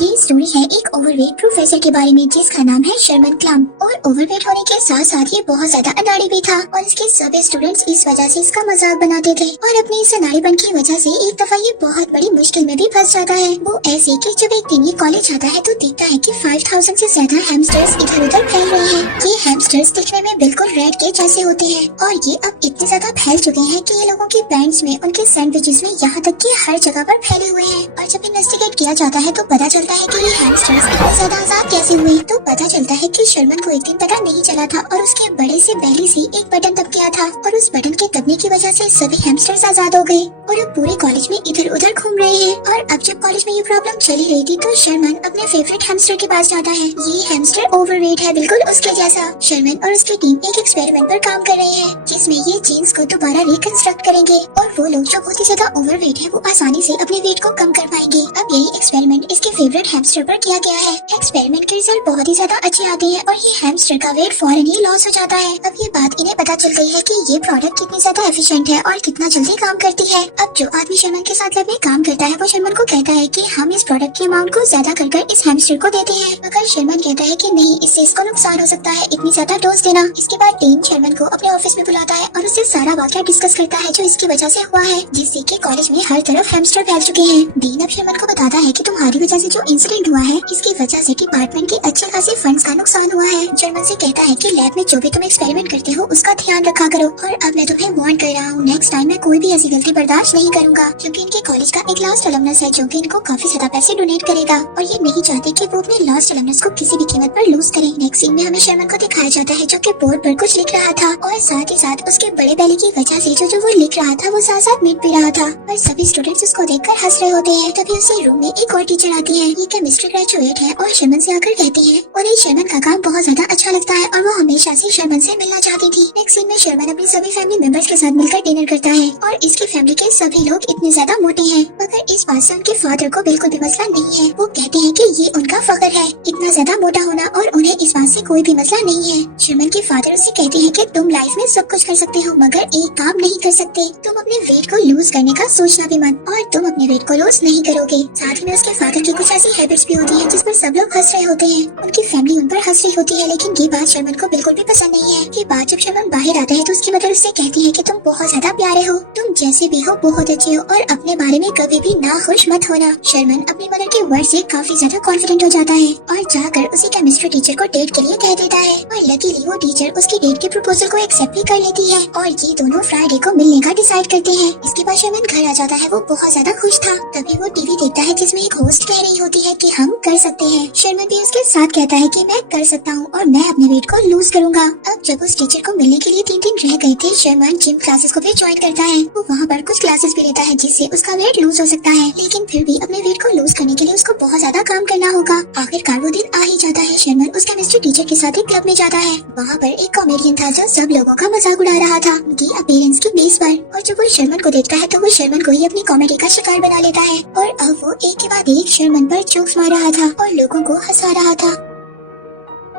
ये स्टोरी है एक ओवरवेट प्रोफेसर के बारे में जिसका नाम है शर्मन क्लम्प। और ओवरवेट होने के साथ साथ ये बहुत ज्यादा अनाड़ी भी था और इसके सभी स्टूडेंट्स इस वजह से इसका मजाक बनाते थे। और अपने इस अनाड़ीपन की वजह से एक दफा ये बहुत बड़ी मुश्किल में भी फंस जाता है। वो ऐसे कि जब एक दिन ये कॉलेज आता है तो देखता है कि 5000 से ज्यादा हैमस्टर्स इधर उधर फैल रहे हैं। ये हैमस्टर्स दिखने में बिल्कुल रेड के जैसे होते हैं और ये अब इतने ज्यादा फैल चुके हैं कि ये लोगों की पैंट्स में, उनके सैंडविचेस में, यहाँ तक कि हर जगह पर फैले हुए हैं। और जब इन्वेस्टिगेट किया जाता है तो पता चलता है कि ये हैमस्टर्स इतने ज्यादा आजाद कैसे हुए। तो पता चलता है कि शर्मन को एक दिन पता नहीं चला था और उसके बड़े से बेली से एक बटन दब गया था और उस बटन के दबने की वजह से सभी हैमस्टर्स आजाद हो गए और अब पूरे कॉलेज में इधर उधर घूम रहे हैं। और अब जब कॉलेज में ये प्रॉब्लम चली रही थी तो शर्मन अपने फेवरेट हैमस्टर के पास जाता है। ये हैमस्टर ओवरवेट है, बिल्कुल उसके जैसा। शर्मन और उसकी टीम एक एक्सपेरिमेंट पर काम कर रहे हैं जिसमें ये जीन्स को दोबारा रिकंस्ट्रक्ट करेंगे और वो लोग जो बहुत ही ज्यादा ओवरवेट है वो आसानी से अपने वेट को कम कर पाएंगे। अब यही एक्सपेरिमेंट इसके फेवरेट हैमस्टर पर किया गया है। एक्सपेरिमेंट के रिजल्ट बहुत ही ज्यादा अच्छे आते हैं और ये हैमस्टर का वेट फौरन ही लॉस हो जाता है। अब ये बात इन्हें पता चल गई है कि ये प्रोडक्ट कितनी ज्यादा एफिशिएंट है और कितना जल्दी काम करती है। अब जो आदमी शर्मन के साथ लैब में काम करता है वो शर्मन को कहता है कि हम इस प्रोडक्ट के अमाउंट को ज्यादा कर इस हैमस्टर को देते हैं, मगर शर्मन कहता है कि नहीं, इससे इसको नुकसान हो सकता है इतनी ज्यादा डोज देना। इसके बाद टीम शर्मन को अपने ऑफिस में बुलाता है और उससे सारा वाकया डिस्कस करता है जो इसकी वजह से हुआ है, जिससे कि कॉलेज में हर तरफ हैमस्टर फैल चुके हैं। डीन अब शर्मन को बताता है कि तुम्हारी वजह से जो इंसिडेंट हुआ है इसकी वजह से डिपार्टमेंट के अच्छे खासे फंड्स का नुकसान हुआ है। शर्मन से कहता है कि लैब में जो भी तुम एक्सपेरिमेंट करते हो उसका ध्यान रखा करो और अब मैं तुम्हें वार्न कर रहा हूँ, नेक्स्ट टाइम मैं कोई भी ऐसी गलती बर्दाश्त नहीं करूंगा, क्योंकि इनके कॉलेज का एक लास्ट अलमनस है जो कि इनको काफी ज्यादा पैसे डोनेट करेगा और ये नहीं चाहते कि वो अपने लास्ट अलमनस को किसी भी कीमत पर लूज करें। नेक्स्ट सीन में हमें शर्मन को दिखाया जाता है जो कि बोर्ड पर कुछ लिख रहा था और साथ ही साथ उसके बड़े बैले की वजह से जो वो लिख रहा था वो साथ साथ मिट भी रहा था और सभी स्टूडेंट्स उसको देखकर हंस रहे होते हैं। तभी उसी रूम में एक और टीचर आती है। ये केमिस्ट्री ग्रेजुएट है और शर्मन से आकर कहती है और ये शर्मन का काम बहुत ज्यादा अच्छा लगता है और वो हमेशा से शर्मन से मिलना चाहती थी। नेक्स्ट सीन में शर्मन अपनी सभी फैमिली मेंबर्स के साथ मिलकर डिनर करता है और इसकी फैमिली के सभी लोग इतने ज्यादा मोटे हैं, मगर इस बात से उनके फादर को बिल्कुल भी मसला नहीं है। वो कहते हैं कि ये उनका फख्र है इतना ज्यादा मोटा होना और उन्हें इस बात से कोई भी मसला नहीं है। शर्मन के फादर उससे कहते हैं कि तुम लाइफ में सब कुछ कर सकते हो मगर एक काम नहीं कर सकते, तुम अपने वेट को लूज करने का सोचना भी मत और तुम अपने वेट को लूज नहीं करोगे। साथ ही में उसके फादर की कुछ ऐसी हैबिट्स भी होती है जिस पर सब लोग हंस रहे होते हैं। उनकी फैमिली उन पर हंस रही होती है, लेकिन ये बात शर्मन को बिल्कुल भी पसंद नहीं है। ये बात जब शर्मन बाहर आता है तो उसकी मदर उससे कहती है कि तुम बहुत ज्यादा प्यारे हो, तुम जैसे भी हो बहुत अच्छे हो और अपने बारे में कभी भी नाखुश मत होना। शर्मन अपनी मदर के वर्ड से काफी ज्यादा कॉन्फिडेंट हो जाता है और जाकर उसी केमिस्ट्री टीचर को डेट के लिए कह देता है और लकीली वो टीचर उसकी डेट के प्रपोजल को एक्सेप्ट भी कर लेती है और ये दोनों फ्राइडे को मिलने का डिसाइड करते हैं। इसके बाद शर्मन घर आ जाता है। वो बहुत ज्यादा खुश था। तभी वो टीवी देखता है जिसमें एक होस्ट कह रही होती है कि हम कर सकते हैं। शर्मन भी उसके साथ कहता है कि मैं कर सकता हूँ और मैं अपने वेट को लूज करूंगा। अब जब उस टीचर को मिलने के लिए 3 दिन रह गए थे, शर्मन जिम क्लासेस को भी ज्वाइन करता है। वो वहाँ पर कुछ क्लासेस भी लेता है जिससे उसका वेट लूज हो सकता है, लेकिन फिर भी अपने वेट को लूज करने के लिए उसको बहुत ज्यादा काम करना होगा। आखिरकार वो दिन आ ही जाता है। शर्मन उस केमिस्ट्री टीचर के साथ एक क्लब में जाता है। वहाँ पर एक कॉमेडियन था जो सब लोगों का मजाक उड़ा रहा था उनकी अपीयरेंस की बेस पर, और जब वो शर्मन को देखता है तो वो शर्मन को ही अपनी कॉमेडी का शिकार बना लेता है और अब वो एक के बाद एक शर्मन पर जोक्स मार रहा था और लोगों को हंसा रहा था।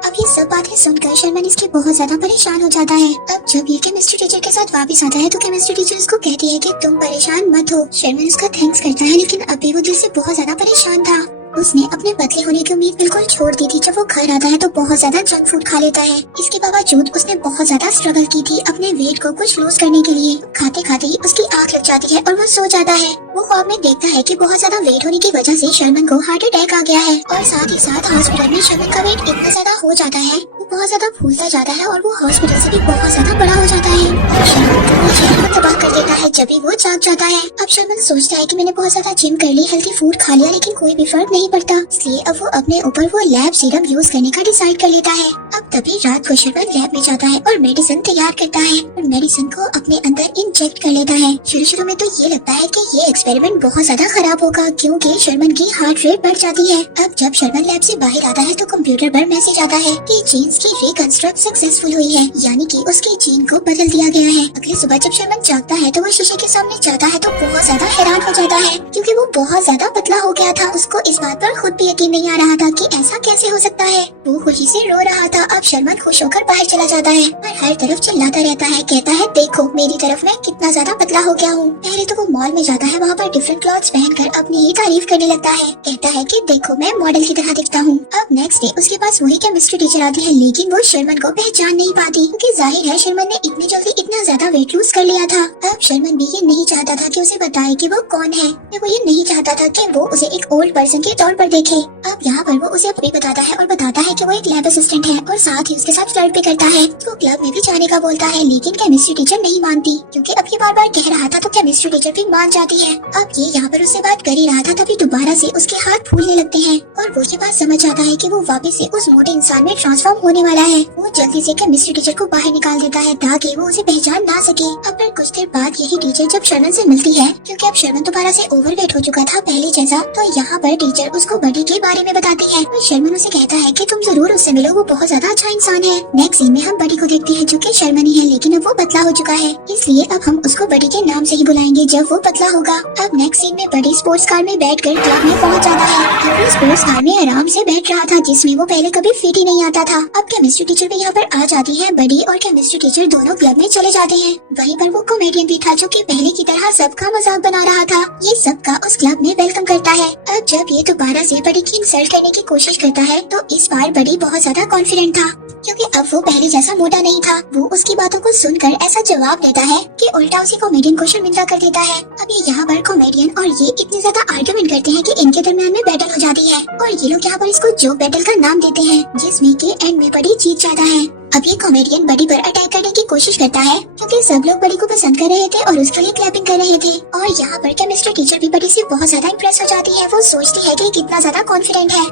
अब ये सब बातें सुनकर शर्मन इसके बहुत ज्यादा परेशान हो जाता है। अब जब ये केमिस्ट्री टीचर के साथ वापस आता है तो केमिस्ट्री टीचर उसको कहती है कि तुम परेशान मत हो। शर्मन उसका थैंक्स करता है, लेकिन अभी वो दिल से बहुत ज्यादा परेशान था। उसने अपने पतले होने की उम्मीद बिल्कुल छोड़ दी थी। जब वो घर आता है तो बहुत ज्यादा जंक फूड खा लेता है। इसके बावजूद उसने बहुत ज्यादा स्ट्रगल की थी अपने वेट को कुछ लूज करने के लिए। खाते खाते ही उसकी आंख लग जाती है और वो सो जाता है। वो ख्वाब में देखता है कि बहुत ज्यादा वेट होने की वजह से शर्मन को हार्ट अटैक आ गया है और साथ ही साथ हॉस्पिटल में शर्मन का वेट इतना ज्यादा हो जाता है, वो बहुत ज्यादा फूलता जाता है और वो हॉस्पिटल से भी बहुत ज्यादा बड़ा हो जाता है और शर्मन को शर्मन तबाह कर देता है जब भी वो जाग जाता है। अब शर्मन सोचता है कि मैंने बहुत ज्यादा जिम कर ली, हेल्थी फूड खा लिया, लेकिन कोई भी फर्क नहीं पड़ता, इसलिए अब वो अपने ऊपर वो लैब सीरम यूज करने का डिसाइड कर लेता है। अब तभी रात को शर्मन लैब में जाता है और मेडिसिन तैयार करता है और मेडिसिन को अपने अंदर इंजेक्ट कर लेता है। शुरू में तो ये लगता है कि ये एक्सपेरिमेंट बहुत ज्यादा खराब होगा क्योंकि शर्मन की हार्ट रेट बढ़ जाती है। अब जब शर्मन लैब से बाहर आता है तो कंप्यूटर पर मैसेज आता है कि जीन्स की रिकंस्ट्रक्ट सक्सेसफुल हुई है, यानी कि उसके जीन को बदल दिया गया है। अगली सुबह जब शर्मन जागता है तो वो शीशे के सामने जाता है तो बहुत ज्यादा हैरान हो जाता है क्योंकि वो बहुत ज्यादा पतला हो गया था। उसको इस बात पर खुद भी यकीन नहीं आ रहा था कि ऐसा कैसे हो सकता है। वो खुशी से रो रहा था अब शर्मन खुश होकर बाहर चला जाता है और हर तरफ चिल्लाता रहता है, कहता है देखो मेरी तरफ मैं कितना ज्यादा पतला हो गया हूँ। पहले तो वो मॉल में जाता है, वहाँ पर डिफरेंट क्लॉथ्स पहनकर अपनी ही तारीफ करने लगता है, कहता है कि देखो मैं मॉडल की तरह दिखता हूँ। अब नेक्स्ट डे उसके पास वही केमिस्ट्री टीचर आती है, लेकिन वो शर्मन को पहचान नहीं पाती क्योंकि जाहिर है शर्मन ने इतनी जल्दी इतना ज्यादा वेट लूज कर लिया था। अब शर्मन भी ये नहीं चाहता था कि उसे बताए कि वो कौन है, वो ये नहीं चाहता था कि वो उसे एक ओल्ड पर्सन के तौर पर देखे। अब यहाँ पर वो उसे भी बताता है और बताता है कि वो एक लैब असिस्टेंट है और साथ ही उसके साथ फ्लर्ट भी करता है। वो क्लब में भी जाने का बोलता है, लेकिन केमिस्ट्री टीचर नहीं मानती क्योंकि अब ये बार बार कह रहा था तो केमिस्ट्री टीचर भी मान जाती है। अब ये यहाँ पर उससे बात कर ही रहा था तभी दोबारा से उसके हाथ फूलने लगते हैं और वो ये बात समझ आता है कि वो वापस से उस मोटे इंसान में ट्रांसफॉर्म होने वाला है। वो जल्दी से केमिस्ट्री टीचर को बाहर निकाल देता है ताकि वो उसे पहचान ना सके। अब फिर कुछ देर बाद यही टीचर जब शर्मन से मिलती है, क्योंकि अब शर्मन दोबारा से ओवरवेट हो चुका था पहले जैसा, तो यहाँ पर टीचर उसको बडी के बारे में बताती है और शर्मन उसे कहता है कि तुम जरूर उससे मिलो, वो बहुत ज्यादा अच्छा इंसान है। नेक्स्ट सीन में हम बडी को देखते हैं जो कि शर्मन ही है, लेकिन अब वो पतला हो चुका है, इसलिए अब हम उसको बडी के नाम से ही बुलाएंगे जब वो पतला होगा। अब नेक्स्ट सीन में बडी स्पोर्ट्स कार में बैठकर क्लब में पहुंच जाता है। अब वो स्पोर्ट्स कार में आराम से बैठ रहा था जिसमें वो पहले कभी फिट ही नहीं आता था। अब केमिस्ट्री टीचर भी यहाँ पर आ जाती है, बडी और केमिस्ट्री टीचर दोनों क्लब में चले जाते हैं। वहीं पर वो कॉमेडियन भी था जो कि पहले की तरह सबका मजाक बना रहा था, ये सबका उस क्लब में वेलकम करता है। अब जब ये दोबारा से बडी की इंसल्ट करने की कोशिश करता है तो इस बार बडी बहुत ज्यादा कॉन्फिडेंट था क्योंकि अब वो पहले जैसा मोटा नहीं था। वो उसकी बातों को सुनकर ऐसा जवाब देता है कि उल्टा उसी कॉमेडियन को शर्मिंदा कर देता है। अब ये यहाँ पर कॉमेडियन और ये इतने ज्यादा आर्गुमेंट करते हैं कि इनके दरमियान में बैटल हो जाती है और ये लोग यहाँ पर इसको जोक बैटल का नाम देते हैं, जिसमें कि एंड में बडी जीत जाता है। अब ये कॉमेडियन बडी पर अटैक करने की कोशिश करता है क्योंकि सब लोग बडी को पसंद कर रहे थे और उसके लिए क्लैपिंग कर रहे थे और यहाँ पर केमिस्ट्री टीचर भी बडी से बहुत ज्यादा इम्प्रेस हो जाती है। वो सोचती है कि कितना ज्यादा कॉन्फिडेंट है।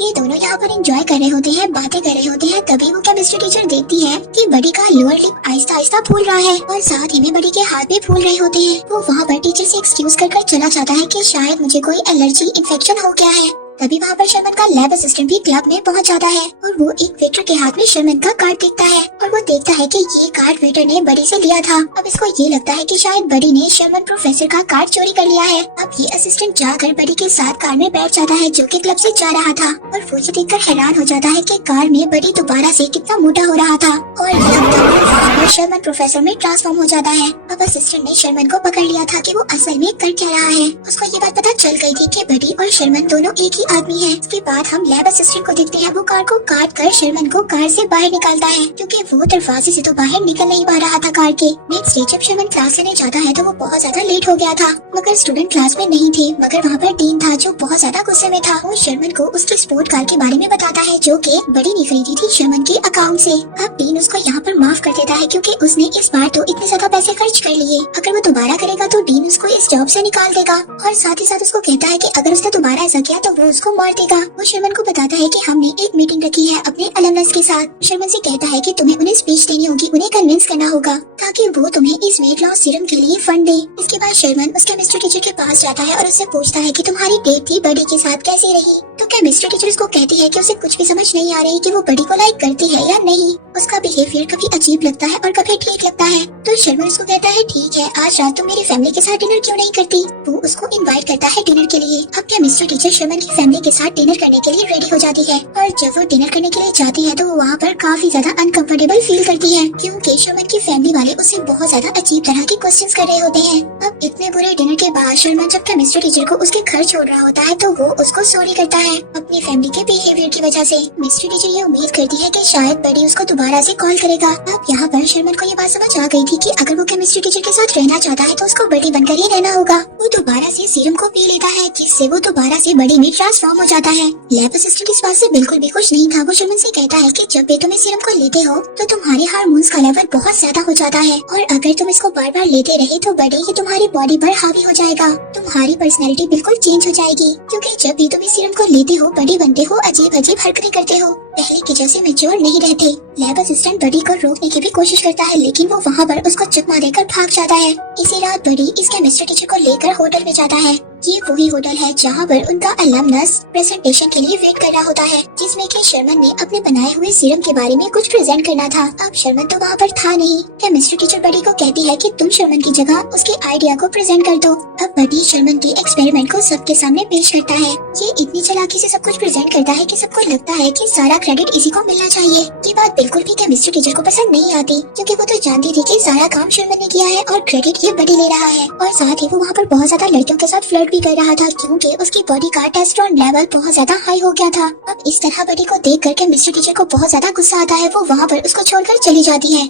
ये दोनों यहाँ पर एंजॉय कर रहे होते हैं, बातें कर रहे होते हैं, तभी वो केमिस्ट्री टीचर देखती है कि बडी का लोअर लिप आहिस्ता आहिस्ता फूल रहा है और साथ ही में बडी के हाथ भी फूल रहे होते हैं। वो वहाँ पर टीचर से एक्सक्यूज कर चला जाता है कि शायद मुझे कोई एलर्जी इन्फेक्शन हो गया है। तभी वहाँ पर शर्मन का लैब असिस्टेंट भी क्लब में पहुँच जाता है और वो एक वेटर के हाथ में शर्मन का कार्ड देखता है और वो देखता है कि ये कार्ड वेटर ने बडी से लिया था। अब इसको ये लगता है कि शायद बडी ने शर्मन प्रोफेसर का कार्ड चोरी कर लिया है। अब ये असिस्टेंट जाकर बडी के साथ कार में बैठ जाता है जो कि क्लब से जा रहा था और वो ये देखकर हैरान हो जाता है कि कार में बडी दोबारा से कितना मोटा हो रहा था और ये शर्मन प्रोफेसर में ट्रांसफॉर्म हो जाता है। अब असिस्टेंट ने शर्मन को पकड़ लिया था कि वो असल में कर क्या रहा है। उसको ये बात पता चल गई थी कि बडी और शर्मन दोनों एक ही आदमी है। इसके बाद हम लैब असिस्टेंट को देखते हैं, वो कार को काट कर शर्मन को कार से बाहर निकालता है क्योंकि वो दरवाजे से तो बाहर निकल नहीं पा रहा था कार के। नेक्स्ट डे जब शर्मन क्लास लेने जाता है तो वो बहुत ज्यादा लेट हो गया था, मगर स्टूडेंट क्लास में नहीं थे, मगर वहाँ पर डीन था जो बहुत ज्यादा गुस्से में था। वो शर्मन को उसकी स्पोर्ट कार के बारे में बताता है जो कि बडी ने खरीदी थी शर्मन के अकाउंट से। अब डीन उसको यहाँ पर माफ कर देता है क्योंकि उसने इस बार तो इतने ज्यादा पैसे खर्च कर लिए, अगर वो दोबारा करेगा तो डीन उसको इस जॉब से निकाल देगा और साथ ही साथ उसको कहता है कि अगर उसने दोबारा ऐसा किया तो वो उसको मार देगा। वो शर्मन को बताता है कि हमने एक मीटिंग रखी है अपने अलमनस के साथ। शर्मन से कहता है कि तुम्हें उन्हें स्पीच देनी होगी, उन्हें कन्विंस करना होगा ताकि वो तुम्हें इस वेट लॉस सीरम के लिए फंड दे। इसके बाद शर्मन उस केमिस्ट्री टीचर के पास जाता है और उससे पूछता है कि तुम्हारी डेट थी बडी के साथ कैसी रही। तो केमिस्ट्री टीचर उसको कहती है कि उसे कुछ भी समझ नहीं आ रही कि वो बडी को लाइक करती है या नहीं। उसका बिहेवियर कभी अजीब लगता है और कभी ठीक लगता है। तो शर्मन उसको कहता है ठीक है, आज रात तुम मेरी फैमिली के साथ डिनर क्यों नहीं करती। वो उसको इनवाइट करता है डिनर के लिए। अब केमिस्ट्री टीचर शर्मन की फैमिली के साथ डिनर करने के लिए रेडी हो जाती है और जब वो डिनर करने के लिए जाती है तो वो वहाँ पर काफी ज्यादा अनकंफर्टेबल फील करती है क्योंकि शर्मन की फैमिली वाले उससे बहुत ज्यादा अजीब तरह के क्वेश्चंस कर रहे होते हैं। अब इतने बुरे डिनर के बाद शर्मन जब केमिस्ट्री टीचर को उसके घर छोड़ रहा होता है तो वो उसको सॉरी करता है अपनी फैमिली के बिहेवियर की वजह से। केमिस्ट्री टीचर ये उम्मीद करती है कि शायद बडी उसको दोबारा से कॉल करेगा। अब यहाँ पर शर्मन को ये बात समझ आ गई थी कि अगर वो केमिस्ट्री टीचर के साथ रहना चाहता है तो उसको बडी बनकर ही रहना होगा। वो दोबारा से सीरम को पी लेता है जिससे वो दोबारा से बडी में ट्रांसफॉर्म हो जाता है। लैब असिस्टेंट इस बात से बिल्कुल भी खुश नहीं था। वो शर्मन से कहता है कि जब भी तुम इस सीरम को लेते हो तो तुम्हारे हार्मोन्स का लेवल बहुत ज्यादा हो जाता है और अगर तुम इसको बार बार लेते रहे तो बड़ी ये तुम्हारी बॉडी पर हावी हो जाएगा, तुम्हारी पर्सनैलिटी बिल्कुल चेंज हो जाएगी क्योंकि जब भी तुम इस सीरम को लेते हो बड़ी बनते हो, अजीब अजीब हरकतें करते हो, पहले के जैसे मैच्योर नहीं रहते। लैब असिस्टेंट बडी को रोकने की भी कोशिश करता है लेकिन वो वहाँ पर उसको चकमा देकर भाग जाता है। इसी रात बडी इस केमिस्ट्री टीचर को लेकर होटल में जाता है ये वही होटल है जहाँ पर उनका अलमनस प्रेजेंटेशन के लिए वेट कर रहा होता है, जिसमें कि शर्मन ने अपने बनाए हुए सीरम के बारे में कुछ प्रेजेंट करना था। अब शर्मन तो वहाँ पर था नहीं। केमिस्ट्री टीचर बडी को कहती है कि तुम शर्मन की जगह उसके आइडिया को प्रेजेंट कर दो। अब बडी शर्मन के एक्सपेरिमेंट को सबके सामने पेश करता है। ये इतनी चालाकी से सब कुछ प्रेजेंट करता है कि सबको लगता है कि सारा क्रेडिट इसी को मिलना चाहिए। ये बात बिल्कुल भी केमिस्ट्री टीचर को पसंद नहीं आती, क्योंकि वो तो जानती थी कि सारा काम शर्मन ने किया है और क्रेडिट ये बडी ले रहा है। और साथ ही वो वहाँ पर बहुत ज्यादा लड़कियों के साथ फ्लर्ट भी कर रहा था, क्योंकि उसकी बॉडी का टेस्टोस्टेरोन लेवल बहुत ज्यादा हाई हो गया था। अब इस तरह बडी को देख कर केमिस्ट्री टीचर को बहुत ज्यादा गुस्सा आता है। वो वहाँ पर उसको छोड़कर चली जाती है।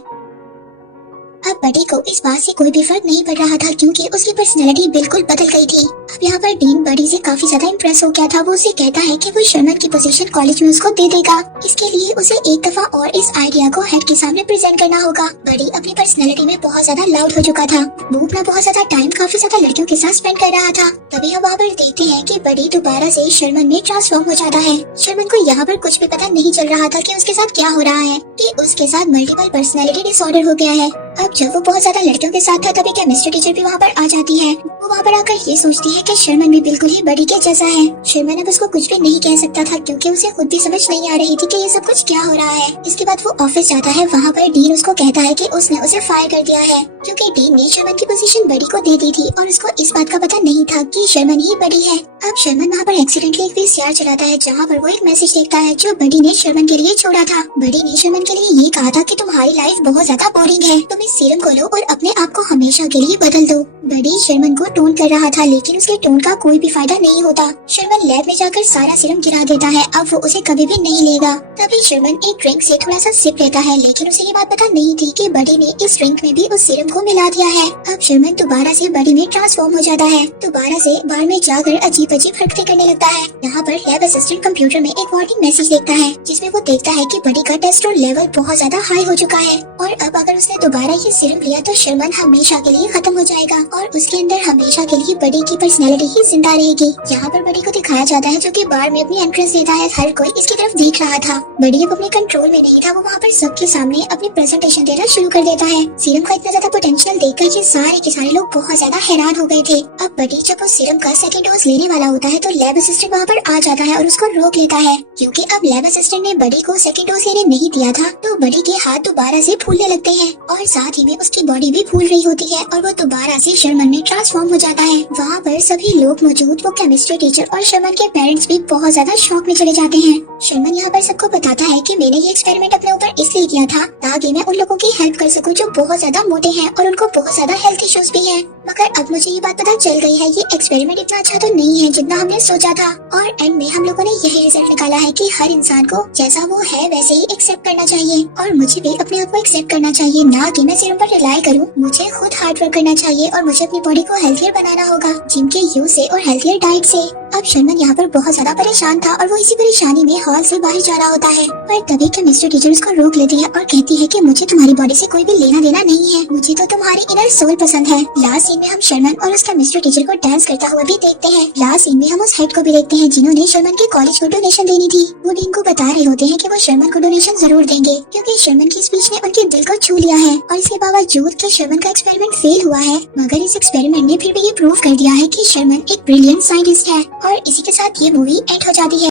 अब बडी को इस बात से कोई भी फर्क नहीं पड़ रहा था, क्योंकि उसकी पर्सनैलिटी बिल्कुल बदल गई थी। अब यहाँ पर डीन बडी से काफी ज्यादा इम्प्रेस हो गया था। वो उसे कहता है कि वो शर्मन की पोजीशन कॉलेज में उसको दे देगा। इसके लिए उसे एक दफा और इस आइडिया को हेड के सामने प्रेजेंट करना होगा। बडी अपनी पर्सनैलिटी में बहुत ज्यादा लाउड हो चुका था। वो अपना बहुत ज्यादा टाइम काफी ज्यादा लड़कियों के साथ स्पेंड कर रहा था। तभी हम वहाँ पर देखते हैं कि बडी दोबारा से शर्मन में ट्रांसफॉर्म हो जाता है। शर्मन को यहाँ पर कुछ भी पता नहीं चल रहा था कि उसके साथ क्या हो रहा है, कि उसके साथ मल्टीपल पर्सनैलिटी डिसऑर्डर हो गया है। अब जब वो बहुत ज्यादा लड़कियों के साथ था, तभी केमिस्ट्री टीचर भी वहाँ पर आ जाती है। वो वहाँ पर आकर ये सोचती है कि शर्मन भी बिल्कुल ही बडी के जैसा है। शर्मन अब उसको कुछ भी नहीं कह सकता था, क्योंकि उसे खुद भी समझ नहीं आ रही थी कि ये सब कुछ क्या हो रहा है। इसके बाद वो ऑफिस जाता है। वहाँ पर डीन उसको कहता है कि उसने उसे फायर कर दिया है, क्योंकि डीन ने शर्मन की पोजीशन बडी को दे दी थी और उसको इस बात का पता नहीं था कि शर्मन ही बडी है। अब शर्मन वहाँ पर एक्सीडेंटली एक वीसीआर चलाता है, जहाँ पर वो एक मैसेज देखता है जो बडी ने शर्मन के लिए छोड़ा था। बडी ने शर्मन के लिए ये कहा था कि तुम्हारी लाइफ बहुत ज्यादा बोरिंग है, तुम इस सीरम को लो और अपने आप को हमेशा के लिए बदल दो। बडी शर्मन को टोन कर रहा था, लेकिन उसके टोन का कोई भी फायदा नहीं होता। शर्मन लैब में जाकर सारा सीरम गिरा देता है। अब वो उसे कभी भी नहीं लेगा। तभी शर्मन एक ड्रिंक से थोड़ा सा सिप लेता है, लेकिन उसे ये बात पता नहीं थी कि बडी ने इस ड्रिंक में भी उस सीरम को मिला दिया है। अब शर्मन दोबारा से बडी में ट्रांसफॉर्म हो जाता है। दोबारा से बार में जाकर अजीब अजीब हरकतें करने लगता है। यहाँ पर लैब असिस्टेंट कंप्यूटर में एक वार्निंग मैसेज देखता है, जिसमें वो देखता है कि बडी का टेस्टोस्टेरोन लेवल बहुत ज्यादा हाई हो चुका है और अब अगर उसने दोबारा ये सीरम लिया तो शर्मन हमेशा के लिए खत्म हो जाएगा और उसके अंदर हमेशा के लिए बडी की पर्सनैलिटी ही जिंदा रहेगी। यहाँ पर बडी को दिखाया जाता है जो कि बार में अपनी एंट्रेंस देता है। हर कोई इसकी तरफ देख रहा था। बडी अब अपने कंट्रोल में नहीं था। वो वहाँ पर सबके सामने अपनी प्रेजेंटेशन देना शुरू कर देता है। सीरम का इतना ज्यादा पोटेंशियल देखकर ये सारे के सारे लोग बहुत ज्यादा हैरान हो गए थे। अब बडी जब उस सीरम का सेकंड डोज लेने वाला होता है तो लैब असिस्टेंट वहाँ पर आ जाता है और उसको रोक लेता है, क्योंकि अब लैब असिस्टेंट ने बडी को सेकंड डोज लेने नहीं दिया था। तो बडी के हाथ दोबारा से फूलने लगते हैं और साथ ही में उसकी बॉडी भी फूल रही होती है और वो दोबारा से शर्मन में ट्रांसफॉर्म हो जाता है। वहाँ पर सभी लोग मौजूद, वो केमिस्ट्री टीचर और शर्मन के पेरेंट्स भी बहुत ज्यादा शॉक में चले जाते हैं। शर्मन यहाँ पर सबको बताता है कि मैंने ये एक्सपेरिमेंट अपने ऊपर इसलिए किया था ताकि मैं उन लोगों की हेल्प कर सकूं जो बहुत ज्यादा मोटे हैं और उनको बहुत ज्यादा हेल्थ इश्यूज भी हैं। मगर अब मुझे ये बात पता चल गई है, ये एक्सपेरिमेंट इतना अच्छा तो नहीं है जितना हमने सोचा था। और एंड में हम लोगों ने यही रिजल्ट निकाला है कि हर इंसान को जैसा वो है वैसे ही एक्सेप्ट करना चाहिए और मुझे भी अपने आप को एक्सेप्ट करना चाहिए, ना कि मैं सीरम पर रिलाई करूं। मुझे खुद हार्ड वर्क करना चाहिए और मुझे अपनी बॉडी को हेल्थियर बनाना होगा जिम के यूज से और हेल्थियर डाइट से। अब शर्मन यहाँ पर बहुत ज्यादा परेशान था और वो इसी परेशानी में हॉल से बाहर जा रहा होता है, पर तभी केमिस्ट्री टीचर उसको रोक लेती है और कहती है कि मुझे तुम्हारी बॉडी से कोई भी लेना देना नहीं है, मुझे तो तुम्हारी इनर सोल पसंद है। लास्ट सीन में हम शर्मन और उस केमिस्ट्री टीचर को डांस करता हुआ भी देखते हैं। लास्ट सीन में हम उस हेड को भी देखते हैं जिन्होंने शर्मन के कॉलेज को डोनेशन देनी थी। वो डीन को बता रहे होते हैं कि वो शर्मन को डोनेशन जरूर देंगे, क्योंकि शर्मन की स्पीच ने उनके दिल को छू लिया है। और इसके बावजूद कि शर्मन का एक्सपेरिमेंट फेल हुआ है, मगर इस एक्सपेरिमेंट ने फिर भी ये प्रूव कर दिया है कि शर्मन एक ब्रिलियंट साइंटिस्ट है। और इसी के साथ ये मूवी एंड हो जाती है।